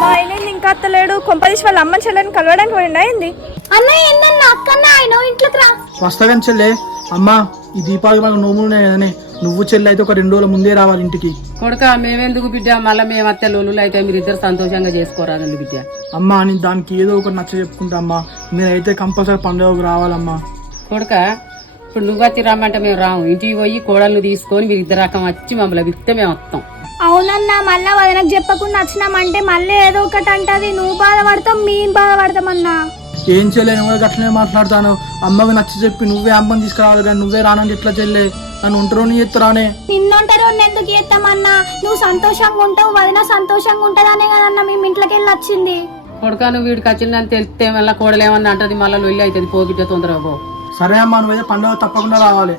మా ఆయన ఇంకా అత్తలేడు. కొంపదీసి వాళ్ళ అమ్మ చెల్లెని కలవడానికి పోయిండా ఏంది? అన్న ఏందన్న అక్కన్న ఆయన ఇంట్లోకి రా. వస్తాగాని చెల్లె. అమ్మా ఈ దీపావళి మనకు నోములున్నాయి కదనే, నువ్వు చెల్లె అయితే ఒక 2 రోజుల ముందే రావాలి ఇంటికి. కొడుక మేమెందుకు బిడ్డ, మళ్ళీ మేము అత్తే లోలు అయితే మీరిద్దరు సంతోషంగా చేసుకోరాదండి బిడ్డ. అమ్మా అని దానికి ఏదో ఒకటి నచ్చ చెప్పుకుంటా అమ్మా. నేనైతే కంపల్సరీ పండుగకు రావాలమ్మా. కొడుక ఇప్పుడు నువ్వు రమ్మంటే మేము రాము. ఇంటికి పోయి కోడళ్ళు తీసుకొని మీరు ఇద్దరు రకం వచ్చి మమ్మల్ని విత్తే మేము వస్తాం. అవునన్నా మళ్ళా వదనకు చెప్పకుండా వచ్చినామంటే మళ్ళీ ఏదో ఒకటి అంటది. నువ్వు బాధపడతాం, మేము బాధపడతామన్నా. ఏం చెల్లె, నువ్వు అట్లనే మాట్లాడతాను. అమ్మకి నచ్చ చెప్పి నువ్వే అమ్మని తీసుకురావాలి కానీ నువ్వే రానంటే ఎట్లా చెల్లె? నన్ను ఒంటరిని ఎత్తురానే. నిన్నంటారు ఎందుకు చేస్తామన్నా? నువ్వు సంతోషంగా ఉంటావు, వదిన సంతోషంగా ఉంటదనే కదన్నా మేము ఇంట్లోకి వెళ్ళి వచ్చింది. కొడుక నువ్వు వీడికి వచ్చిందని తెలిస్తే మళ్ళీ కోడలేమన్నా అంటది, మళ్ళీ లొల్లి అవుతుంది. పో బిడ్డ తొందరగా పో. సరే అమ్మా, నువ్వైతే పండుగ తప్పకుండా రావాలి.